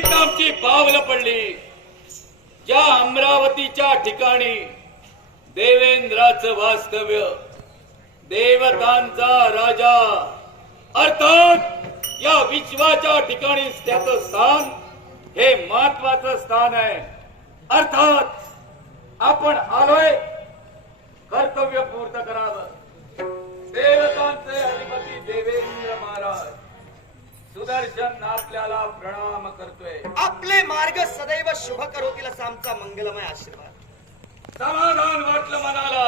जमिनीत आमची पावलं पडली ज्या अमरावतीच्या ठिकाणी देवेंद्राच वास्तव्य देवतांचा राजा अर्थात या विश्वाच्या ठिकाणी त्याचं स्थान हे महत्वाचं स्थान आहे अर्थात आपण आलोय कर्तव्य पूर्ण करावं देवतांचे अधिपती देवेंद्र महाराज सुदर्शन आपल्याला प्रणाम करतोय आपले मार्ग सदैव शुभ करो असा आमचा मंगलमय आशीर्वाद समाधान वाटलं मनाला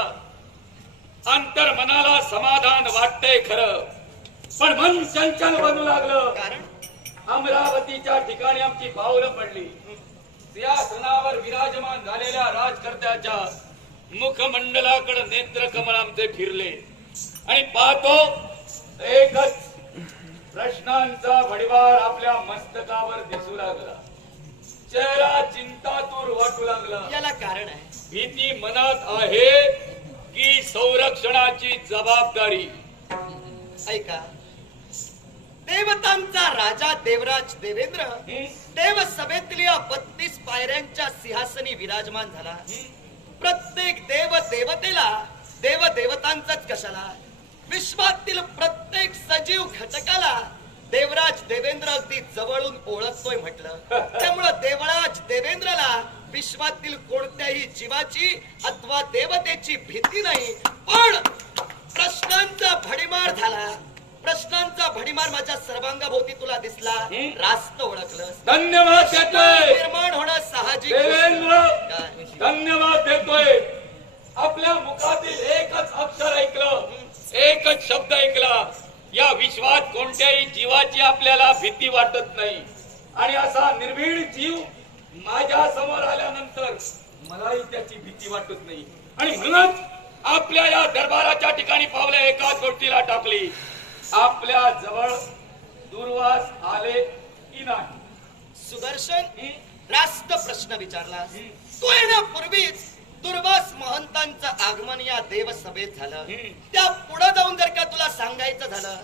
अंतर मनाला समाधान वाटतंय खरं पण मन चंचल बनू लागलं कारण अमरावतीच्या ठिकाणी आमची पावलं पडली या सणावर विराजमान झालेल्या राजकर्त्याच्या मुखमंडलाकडे कमल आमचे फिरले आणि पाहतो एकच प्रश्नांचा भडीवार आपल्या मस्तकावर दिसू लागला चेहरा चिंतातूर वाटू लागला याला कारण आहे भीती मनात आहे की संरक्षणाची जबाबदारी ऐका देवतांचा राजा देवराज देवेंद्र देव सभेतील बत्तीस पायऱ्यांच्या सिंहासनी विराजमान झाला प्रत्येक देव देवतेला देव देवतांचाच कशाला विश्वातील प्रत्येक सजीव घटकाला देवराज देवेंद्र अगदी जवळून ओळखतोय म्हटलं त्यामुळं देवराज देवेंद्रला विश्वातील कोणत्याही जीवाची अथवा देवतेची भीती नाही पण प्रश्नांचा भडीमार झाला प्रश्नांचा भडीमार माझ्या सर्वांगाभोवती तुला दिसला रास्त ओळखलं धन्यवाद निर्माण होणं साहजिक धन्यवाद देतोय आपल्या मुखातील एकच अक्षर ऐकलं एकच शब्द ऐकला या विश्वात कोणत्याही जीवाची आपल्याला भीती वाटत नाही आणि असा निर्भीड जीव माझ्या समोर आल्यानंतर मलाही त्याची भीती वाटत नाही आणि म्हणूनच आपल्या या दरबाराच्या ठिकाणी पावल्या एकाच गोष्टीला टाकली आपल्या जवळ दुर्वास आले की नाही सुदर्शन रास्त प्रश्न विचारला तू येण्यापूर्वीच दुर्वास महंतांचं आगमन या देवसभेत झालं त्या पुढे जाऊन जर का तुला सांगायचं झालं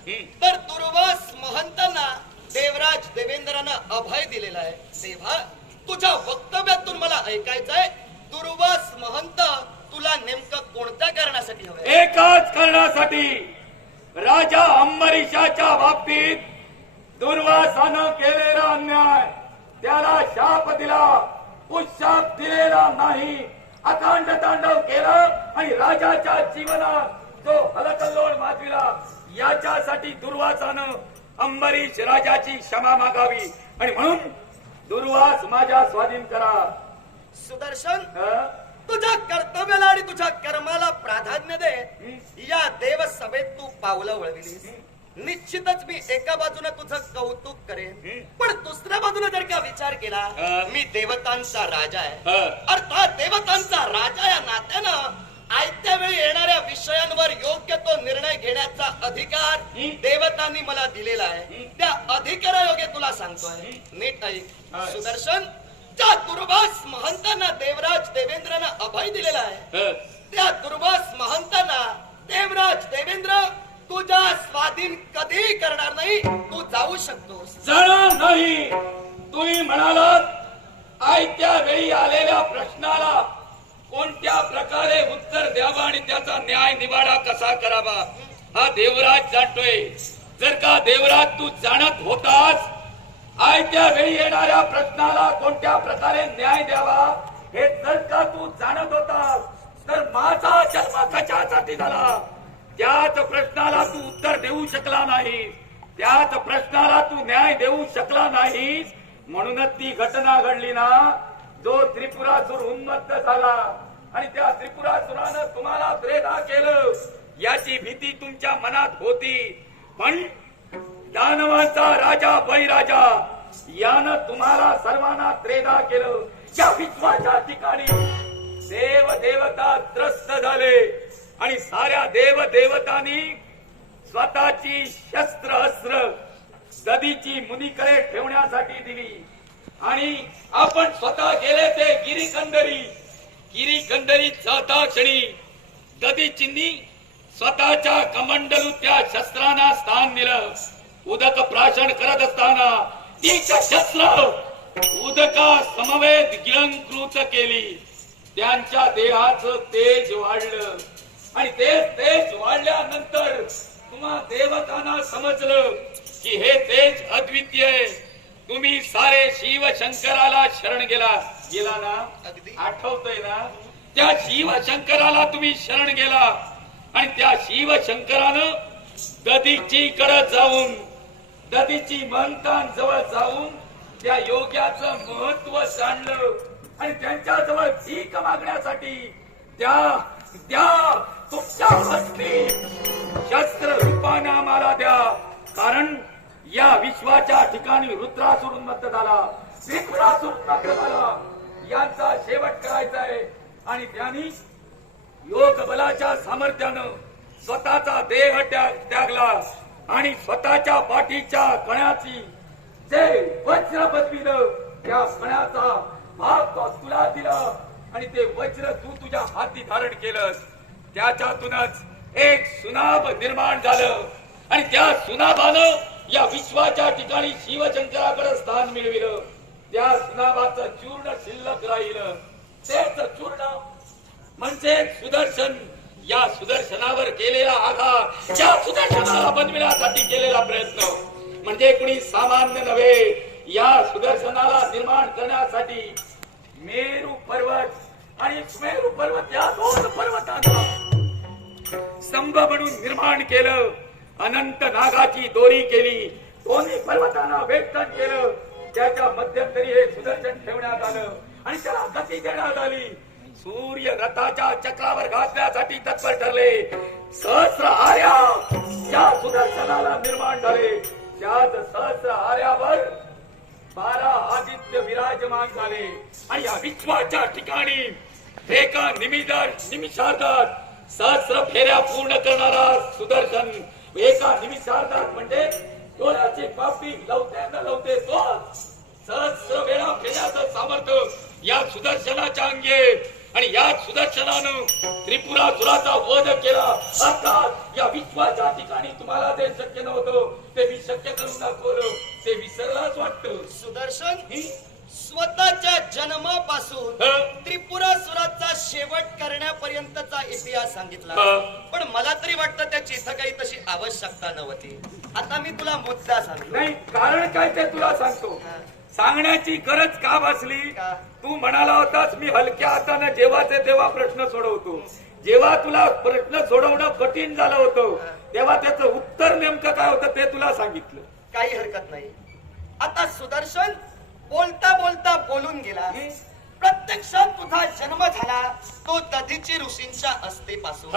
तर दुर्वास महंतांना देवराज देवेंद्रानं अभय दिलेला आहे तेव्हा तुझ्या वक्तव्यातून मला ऐकायचंय दुर्वास महंत तुला नेमकं कोणत्या कारणासाठी हवं एकाच कारणासाठी राजा अंबरीशाच्या बाबतीत दुर्वासानं केलेला अन्याय त्याला शाप दिला शाप दिलेला नाही अकांड तांडव केला आणि राजाच्या जीवनात जो हलकल्लोळ माजविला याच्यासाठी दुर्वासानं अंबरीश राजाची क्षमा मागावी आणि म्हणून दुर्वास माझ्या स्वाधीन करा सुदर्शन तुझ्या कर्तव्याला आणि तुझ्या कर्माला प्राधान्य दे या देव सभेत तू पावलं वळविली निश्चितच मी एका बाजूने तुझं कौतुक करेन पण दुसऱ्या बाजूने जर का विचार केला मी देवतांचा राजा आहे अर्थात देवतांचा राजा या नात्यानं आयत्या वेळी येणाऱ्या विषयांवर योग्य तो निर्णय घेण्याचा अधिकार देवतांनी मला दिलेला आहे त्या अधिकारा योग्य तुला सांगतोय नीट ऐक सुदर्शन ज्या दुर्भास महंतांना देवराज देवेंद्रांना अभय दिलेला आहे त्या दुर्भास महंतांना देवराज देवेंद्र तुझा स्वाधीन कधी करणार नाही तू जाऊ शकतोस जाणार नाही तुम्ही म्हणालात आयत्या वेळी आलेल्या प्रश्नाला कोणत्या प्रकारे उत्तर द्यावा आणि त्याचा न्याय निवाडा कसा करावा हा देवराज जाणतोय जर का देवराज तू जाणत होतास आयत्या वेळी येणाऱ्या प्रश्नाला कोणत्या प्रकारे न्याय द्यावा हे जर का तू जाणत होतास तर माझा जन्म कशासाठी झाला त्याच प्रश्नाला तू उत्तर देऊ शकला नाही त्याच प्रश्नाला तू न्याय देऊ शकला नाही म्हणूनच ती घटना घडली ना जो त्रिपुरासूर उन्मत्त झाला आणि त्या त्रिपुरासुरानं तुम्हाला प्रेरणा केलं याची भीती तुमच्या मनात होती पण दानवांचा राजा बैराजा यानं तुम्हाला सर्वांना त्रेदा केलं या विश्वाच्या ठिकाणी देव देवता त्रस्त झाले आणि साऱ्या देव देवतांनी स्वतःची शस्त्र अस्त्र गदीची मुनीकडे ठेवण्यासाठी दिली आणि आपण स्वतः गेले ते गिरीकंदरी गिरीकंदरी जाता क्षणी स्वतःच्या कमंडलू त्या शस्त्रांना स्थान दिलं उदक प्राशन करत असताना ती शस्त्र उदका समवेत गिळंकृत केली त्यांच्या देहाचं तेज वाढलं आणि तेच तेज वाढल्यानंतर तुम्हा देवतांना समजलं की हे तेज अद्वितीय आहे तुम्ही सारे शिव शंकराला शरण गेला गेला ना आठवतय ना त्या शिव शंकराला तुम्ही शरण गेला आणि त्या शिव शंकरानं दधीची करत जाऊन दधीची मनतान जवळ जाऊन त्या योग्याचं महत्व जाणलं आणि त्यांच्या जवळ भीक मागण्यासाठी त्या त्या शस्त्र रूपाने आम्हाला द्या कारण या विश्वाच्या ठिकाणी रुद्रासुर उन्मत्त झाला त्रिपुरासुर उन्मत्त झाला यांचा शेवट करायचा आहे आणि त्यांनी योग बलाच्या सामर्थ्यानं स्वतःचा देह त्यागला आणि स्वतःच्या पाठीच्या कण्याची जे वज्र बदविलं त्या कण्याचा भाग तुला दिला आणि ते वज्र तू तुझ्या हाती धारण केलंस त्याच्यातूनच एक सुनाब निर्माण झालं आणि त्या सुनाबानं या विश्वाच्या ठिकाणी शिवशंकराकडे स्थान मिळविलं त्या सुनाबाचं चूर्ण शिल्लक राहिलं तेच चूर्ण म्हणजे सुदर्शन या सुदर्शनावर केलेला आघा या सुदर्शनाला बनविण्यासाठी केलेला प्रयत्न म्हणजे कुणी सामान्य नव्हे या सुदर्शनाला निर्माण करण्यासाठी मेरू पर्वत आणि मेरू पर्वत या दोन पर्वतांना स्तंभ म्हणून निर्माण केलं अनंत नागाची दोरी केली दोन्ही पर्वतांना वेष्टन केलं त्याच्या मध्यंतरी हे सुदर्शन ठेवण्यात आलं आणि त्याला गती देण्यात आली सूर्य रथाच्या चक्रावर घासण्यासाठी तत्पर ठरले सहस्र आर्या या सुदर्शनाला निर्माण झाले त्याच सहस्र आर्यावर बारा आदित्य विराजमान झाले आणि या विश्वाच्या ठिकाणी एका निमिदार निमिषार्धात सहस्र फेऱ्या पूर्ण करणारा सुदर्शन एका निमिषार्धात म्हणजे डोळ्याचे पापी लवते न लवते तो सहस्र वेळा फेऱ्याचं सामर्थ्य या सुदर्शनाच्या अंगे आणि या सुदर्शनानं त्रिपुरा सुराचा वध केला अर्थात या विश्वाच्या ठिकाणी तुम्हाला जे शक्य नव्हतं ते मी शक्य करून दाखवलं ते विसरलाच वाटत सुदर्शन ही स्वतःच्या जन्मापासून त्रिपुरा शेवट करण्यापर्यंतचा इतिहास सांगितला पण मला तरी वाटतं त्याची इथं काही तशी आवश्यकता नव्हती आता मी तुला मुद्दा सांगतो नाही कारण काय ते तुला सांगतो सांगण्याची गरज का भासली तू म्हणाला होतास मी हलक्या हाताने जेव्हाचे तेव्हा प्रश्न सोडवतो जेव्हा तुला प्रश्न सोडवणं कठीण झालं होतं तेव्हा त्याचं उत्तर नेमकं काय होतं ते तुला सांगितलं काही हरकत नाही आता सुदर्शन बोलता बोलता बोलून गेला प्रत्यक्षात तुझा जन्म झाला तो दधीची ऋषींच्या अस्थिपासून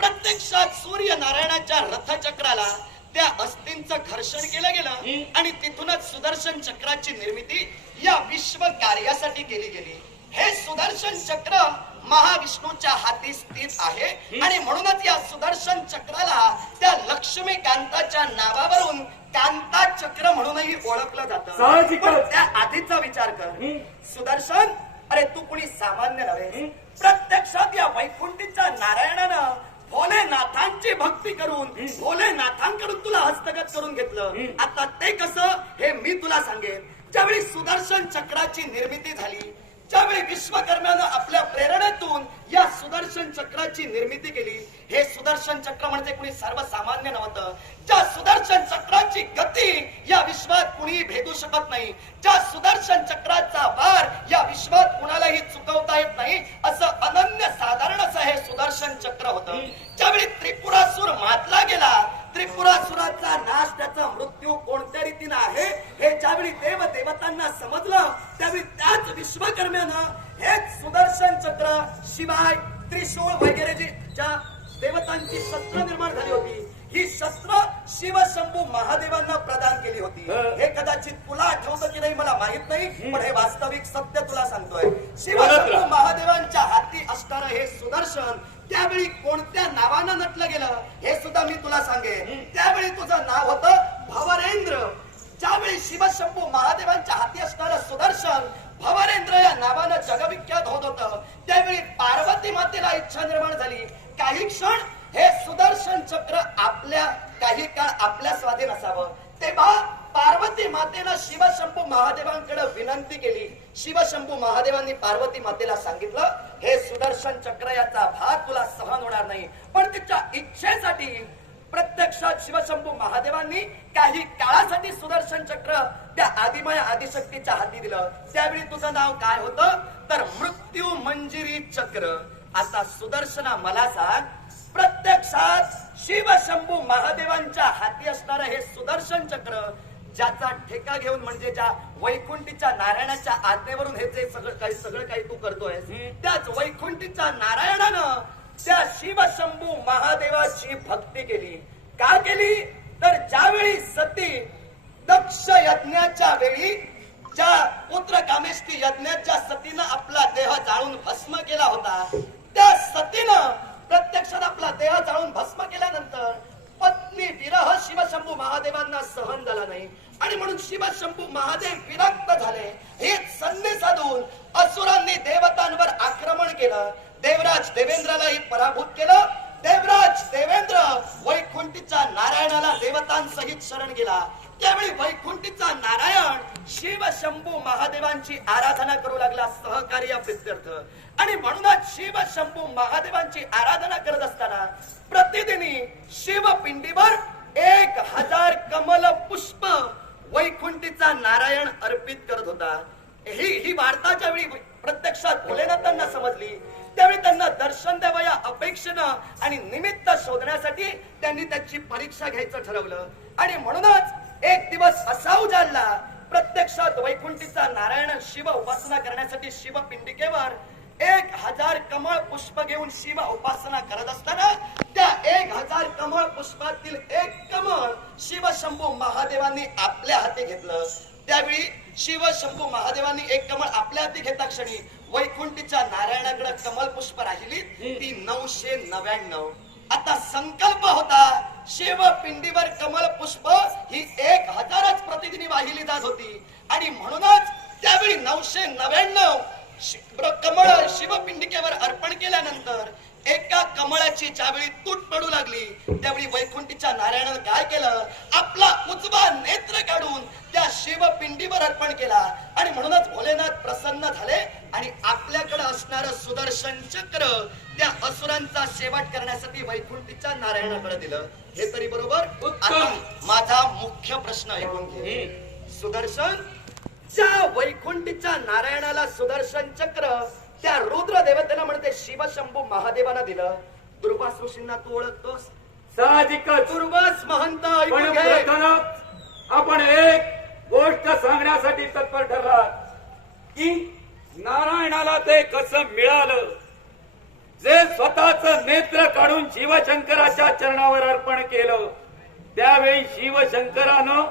प्रत्यक्षात सूर्य नारायणाच्या रथचक्राला त्या अस्थिंचं घर्षण केलं गेलं आणि तिथूनच सुदर्शन चक्राची निर्मिती या विश्व कार्यासाठी केली गेली हे सुदर्शन चक्र महाविष्णूच्या हाती स्थित आहे आणि म्हणूनच या सुदर्शन चक्राला त्या लक्ष्मीकांताच्या नावावरून कांता चक्र म्हणूनही ओळखलं जातं त्या आधीचा विचार कर सुदर्शन अरे तू कुणी सामान्य नव्हे प्रत्यक्षात या वैकुंठीच्या नारायणानं भोलेनाथांची भक्ती करून भोलेनाथांकडून तुला हस्तगत करून घेतलं आता ते कसं हे मी तुला सांगेन ज्यावेळी सुदर्शन चक्राची निर्मिती झाली ज्यावेळी विश्वकर्म्यानं आपल्या प्रेरणेतून या सुदर्शन चक्राची निर्मिती केली हे सुदर्शन चक्र म्हणजे कुणी सर्वसामान्य नव्हतं ज्या सुदर्शन चक्राची गती या विश्वात कुणी भेदू शकत नाही ज्या सुदर्शन चक्राचा वार या विश्वात कुणालाही चुकवता येत नाही असं अनन्य साधारण असं हे सुदर्शन चक्र होत ज्यावेळी त्रिपुरासूर मातला गेला त्रिपुरासुराचा नाश त्याचा मृत्यू कोणत्या रीतीनं आहे हे ज्यावेळी देव देवतांना समजलं त्यावेळी विश्वकर्म्यानं हेच सुदर्शन चक्र शिवाय त्रिशूळ वगैरे जी ज्या देवतांची शस्त्र निर्माण झाली होती ही शस्त्र शिवशंभू महादेवांना प्रदान केली होती हे कदाचित तुला आठवत की नाही मला माहित नाही पण हे वास्तविक सत्य तुला सांगतोय शिवशंभू महादेवांच्या हाती असणार हे सुदर्शन त्यावेळी कोणत्या नावानं नटलं गेलं हे सुद्धा मी तुला सांगे त्यावेळी तुझं नाव होतं भवरेंद्र ज्यावेळी शिवशंभू महादेवांच्या हाती असणार सुदर्शन भवनेंद्र या नावानं जगविख्यात होत होत त्यावेळी पार्वती मातेला इच्छा निर्माण झाली काही क्षण हे सुदर्शन चक्र आपल्या काही काळ आपल्या स्वाधीन असावं तेव्हा पार्वती मातेनं शिवशंभू महादेवांकडे विनंती केली शिवशंभू महादेवांनी पार्वती मातेला सांगितलं हे सुदर्शन चक्र याचा भाग तुला सहन होणार नाही पण तिच्या इच्छेसाठी प्रत्यक्षात शिवशंभू महादेवांनी काही काळासाठी सुदर्शन चक्र त्या आदिमय आदिशक्तीच्या हाती दिलं त्यावेळी तुझं नाव काय होत तर मृत्यू मंजिरी चक्र आता सुदर्शना मला सांग प्रत्यक्षात शिवशंभू महादेवांच्या हाती असणार हे सुदर्शन चक्र ज्याचा ठेका घेऊन म्हणजे ज्या वैकुंठीच्या नारायणाच्या आज्ञेवरून हे जे सगळं काही सगळं काही तू करतोय त्याच वैकुंठीच्या नारायणानं त्या शिवशंभू महादेवाची भक्ती केली का केली तर ज्यावेळी सती दक्ष यज्ञाच्या वेळी ज्या पुत्र कामेष्टी यज्ञाच्या सतीनं आपला देह जाळून भस्म केला होता त्या सतीनं प्रत्यक्षात आपला देह जाळून भस्म केल्यानंतर पत्नी विरह शिवशंभू महादेवांना सहन झाला नाही आणि म्हणून शिवशंभू महादेव विरक्त झाले हे संधी साधून असुरांनी देवतांवर आक्रमण केलं देवराज देवेंद्रालाही पराभूत केलं देवराज देवेंद्र वैकुंठीच्या नारायणाला देवतांसहित शरण गेला त्यावेळी वैकुंठीचा नारायण शिव शंभू महादेवांची आराधना करू लागला सहकार्य प्रित्यर्थ आणि म्हणूनच शिव शंभू महादेवांची आराधना करत असताना प्रतिदिनी शिवपिंडीवर एक हजार कमल पुष्प वैकुंठीचा नारायण अर्पित करत होता ही ही वार्ताच्या वेळी प्रत्यक्षात भोलेनाथांना समजली त्यावेळी त्यांना दर्शन द्यावं या अपेक्षेनं आणि निमित्त शोधण्यासाठी त्यांनी त्यांची परीक्षा घ्यायचं ठरवलं आणि म्हणूनच एक दिवस असा उजाडला प्रत्यक्षात वैकुंठीचा नारायण शिव उपासना करण्यासाठी शिव पिंडिकेवर एक हजार कमळ पुष्प घेऊन शिव उपासना करत असताना त्या एक हजार कमळ पुष्पातील एक कमळ शिवशंभू महादेवांनी आपल्या हाती घेतलं त्यावेळी शिव शंभू महादेवानी एक कमळ आपल्या हाती घेता क्षणी वैकुंठीच्या नारायणाकडे कमल पुष्प राहिली ती नऊशे नव्याण्णव आता संकल्प होता शिव पिंडीवर कमल पुष्प ही एक हजारच प्रतिदिनी वाहिली जात होती आणि म्हणूनच त्यावेळी नऊशे नव्याण्णव कमळ शिवपिंडिकेवर अर्पण केल्यानंतर एका कमळाची ज्यावेळी तूट पडू लागली त्यावेळी वैकुंठीच्या नारायणानं काय केलं आपला उजवा नेत्र काढून त्या शिवपिंडीवर अर्पण केला आणि म्हणूनच भोलेनाथ प्रसन्न झाले आणि आपल्याकडे असणार सुदर्शन चक्र त्या असुरांचा शेवट करण्यासाठी वैकुंठीच्या नारायणाकडे दिलं हे तरी बरोबर माझा मुख्य प्रश्न ऐकून घे सुदर्शन ज्या वैकुंठीच्या नारायणाला सुदर्शन चक्र त्या रुद्र देवतेला म्हणते शिवशंभू महादेवाना दिलं दुर्वास ऋषींना तू ओळखतोस साहजिकच दुर्वास महंत आपण एक गोष्ट सांगण्यासाठी तत्पर ठरला की नारायणाला ते कसं मिळालं जे स्वतःच नेत्र काढून शिवशंकराच्या चरणावर अर्पण केलं त्यावेळी शिवशंकरानं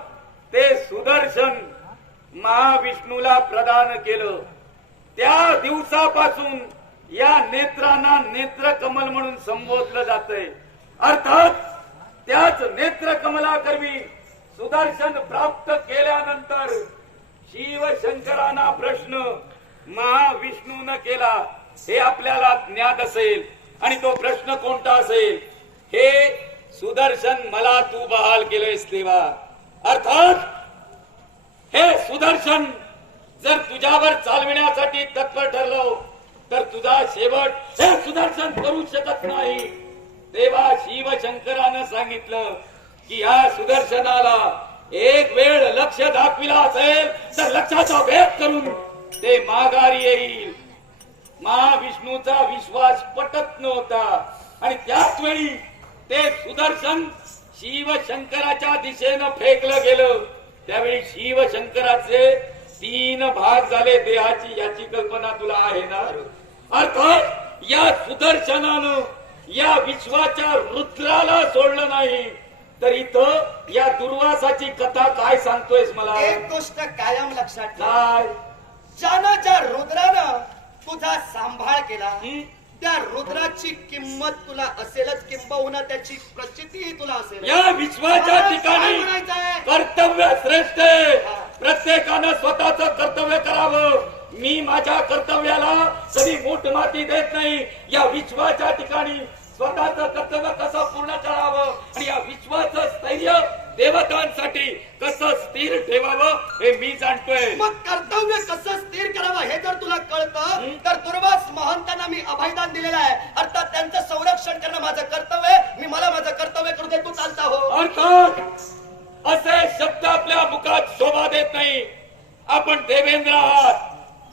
ते सुदर्शन महाविष्णूला प्रदान केलं त्या दिवसापासून या नेत्रांना नेत्रकमल म्हणून संबोधलं जातंय अर्थात त्याच नेत्रकमलाकरवी सुदर्शन प्राप्त केल्यानंतर शिवशंकरांना प्रश्न महाविष्णून केला हे आपल्याला ज्ञात असेल आणि तो प्रश्न कोणता असेल हे सुदर्शन मला तू बहाल केलंयस देवा अर्थात हे सुदर्शन जर तुझ्यावर चालविण्यासाठी तत्पर ठरलो तर तुझा शेवट सुदर्शन करू शकत नाही तेव्हा शिवशंकरानं सांगितलं की या सुदर्शनाला एक वेळ लक्ष दाखविला असेल तर लक्षाचा भेद करून ते माघारी येईल महाविष्णूचा विश्वास पटत नव्हता आणि त्याच वेळी ते सुदर्शन शिवशंकराच्या दिशेनं फेकलं गेलं त्यावेळी शिवशंकराचे तीन भाग झाले देहाची याची कल्पना तुला आहे ना अर्थात या सुदर्शनानं या विश्वाच्या रुद्राला सोडलं नाही तर इथं या दुर्वासाची कथा काय सांगतोय मला एक गोष्ट कायम लक्षात ठेव. काय ज्यानं तुझा सांभाळ केला त्या रुद्राची किंमत तुला असेलच किंबहुना त्याची प्रचितीही तुला असेल या विश्वाच्या ठिकाणी कर्तव्य श्रेष्ठ आहे. प्रत्येकानं स्वतःच कर्तव्य करावं मी माझ्या कर्तव्याला कधी मोठ माती देत नाही या विश्वाच्या ठिकाणी स्वतःच कर्तव्य कसं पूर्ण करावं आणि या विश्वाचं स्थैर्य देवतांसाठी कसं स्थिर ठेवावं हे मी जाणतोय मग कर्तव्य कसं स्थिर करावं हे जर तुला कळतं तर दुर्वास महंतांना मी अभयदान दिलेलं आहे अर्थात त्यांचं संरक्षण करणं माझं कर्तव्य मी मला माझं कर्तव्य करू दे तू चालता हो अर्थात देवेंद्र आहात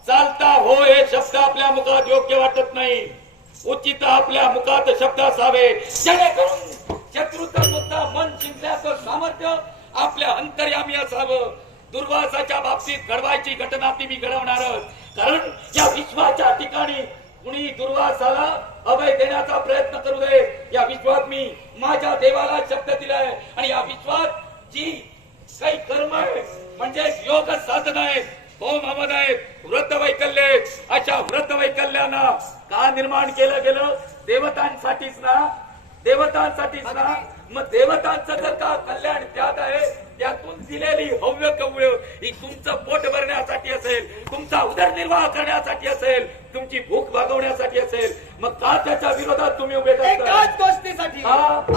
चालता हो हे शब्द आपल्या मुखात योग्य वाटत नाही उचित आपल्या मुखात शब्द असावे जेणेकरून शत्रूचा मुद्दा मन जिंकण्याचं सामर्थ्य आपल्या अंतर्यामी असावं दुर्वासाच्या बाबतीत घडवायची घटना ती मी घडवणार कारण या विश्वाच्या ठिकाणी कुणी दुर्वासाला अभय देण्याचा प्रयत्न करू दे या विश्वात मी माझ्या देवाला शब्द दिलाय आणि या विश्वात जी काही कर्म आहे म्हणजे योग साधना आहे हो मामादायक वृद्ध वैकल्य अशा वृद्ध वैकल्यानं का निर्माण केलं गेलं देवतांसाठीच ना देवतांसाठीच ना मग देवतांचं जर का कल्याण त्यात आहे त्यातून दिलेली हव्य कव्य ही तुमचं पोट भरण्यासाठी असेल तुमचा उदरनिर्वाह करण्यासाठी असेल तुमची भूक भागवण्यासाठी असेल मग का त्याच्या विरोधात तुम्ही उभे एकाच गोष्टीसाठी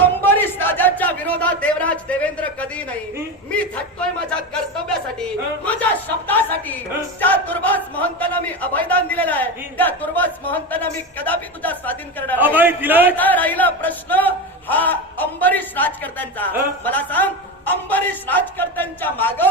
अंबरीश राजाच्या विरोधात देवराज देवेंद्र कधी नाही मी थकतोय माझ्या कर्तव्यासाठी माझ्या शब्दासाठी त्या दुर्वास महंतांना मी अभयदान दिलेलं आहे त्या दुर्वास महंतांना मी कदापि तुझा स्वाधीन करणार दिलाय? राहिला प्रश्न हा अंबरीश राजकर्त्यांचा मला सांग अंबरीश राजकर्त्यांच्या माग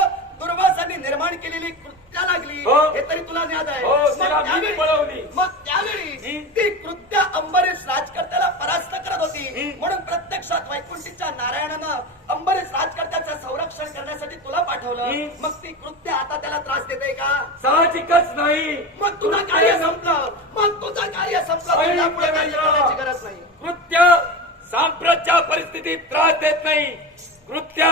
दुर्वासांनी निर्माण केलेली कृती लागली हो. हे तरी तुला ज्ञात आहे हो, मग त्यावेळी मग ती कृत्य अंबरीश राजकर्त्याला परास्त करत होती म्हणून प्रत्यक्षात वैकुंठीच्या नारायणानं अंबरीश राजकर्त्याचं संरक्षण करण्यासाठी तुला पाठवलं मग ती कृत्य आता त्याला त्रास देते का साहजिकच नाही मग तुला कार्य संपलं मग तुझं कार्य संपलं पुढे गरज नाही कृत्य सांप्रतच्या परिस्थितीत त्रास देत नाही कृत्य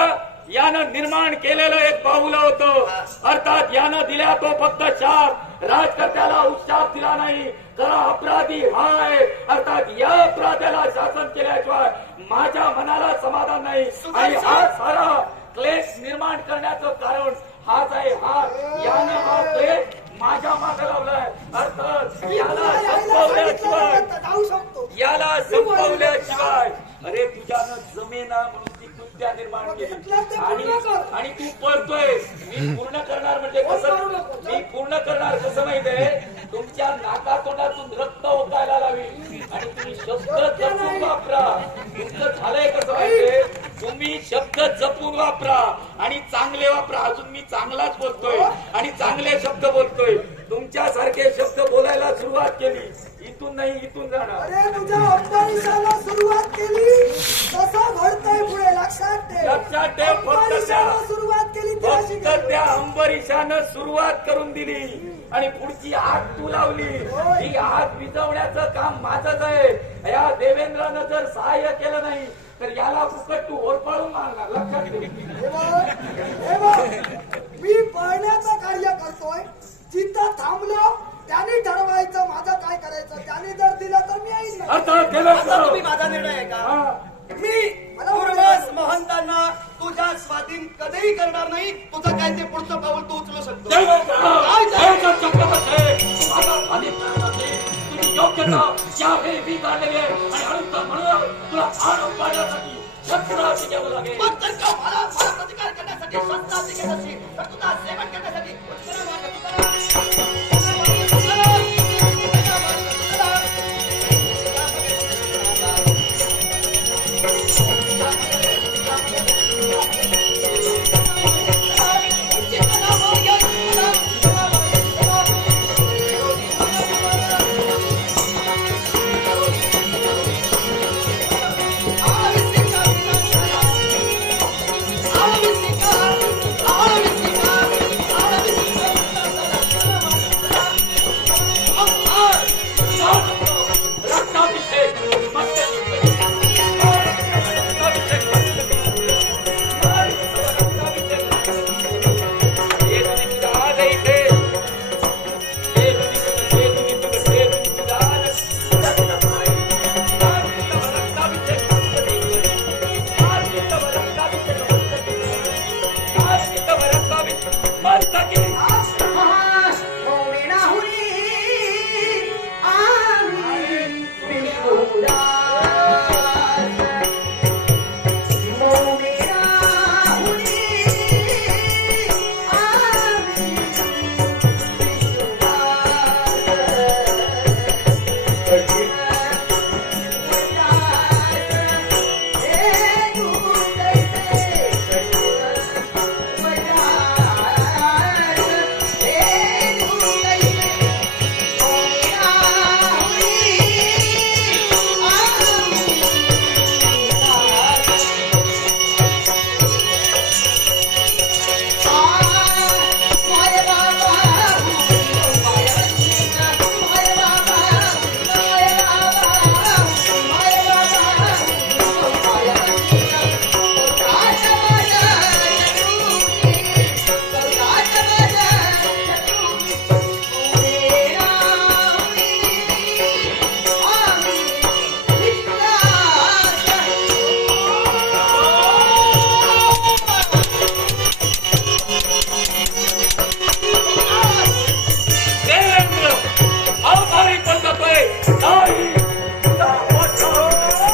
यानं निर्माण केलेलं एक पाऊल होतं अर्थात यानं दिल्या तो फक्त शाप राजकर्त्याला उपशाप दिला नाही खरा अपराधी हा आहे अर्थात या अपराध्याला शासन केल्याशिवाय माझ्या मनाला समाधान नाही आणि हा सारा क्लेश निर्माण करण्याचं कारण हाच आहे हा यानं हा क्लेश माझ्या मागे लावलाय अर्थात याला संपवल्याशिवाय याला संपवल्याशिवाय अरे तुझ्यानं जमेना म्हणून विद्या निर्माण केली आणि आणि तू पळतोय मी पूर्ण करणार म्हणजे कसं मी पूर्ण करणार कसं माहितीये तुमच्या नाकातोंडातून रक्त ओकायला लावी आणि तुम्ही शब्द जपून वापरा तुमचं झालंय कसं माहितीये तुम्ही शब्द जपून वापरा आणि चांगले वापरा अजून मी चांगलाच बोलतोय हो. आणि चांगले शब्द बोलतोय तुमच्या सारखे शब्द बोलायला सुरुवात केली इथून नाही इथून जाणार अरे तुझ्या सुरुवात केली तसं घडतंय पुढे लक्षात ठेव लक्षात ठेव फक्त सुरुवात केली फक्त त्या अंबरीशानं सुरुवात करून दिली आणि पुढची आग तू लावली ही आग विजवण्याचं काम माझंच आहे या देवेंद्रानं जर सहाय्य केलं नाही तर याला फुकट तू ओरपाळून मारणार लक्षात ठेव मी पळण्याचं कार्य करतोय जिथं थांबलो त्याने ठरवायचं माझं काय करायचं त्याने जर दिलं तर मी येईल माझा निर्णय का मी महंतांना तुझ्या स्वाधीन कधीही करणार नाही तुझं काय ते पुढचं पाऊल तू उचलू शकतो तुला प्रतिकार करण्यासाठी तुझा सेवन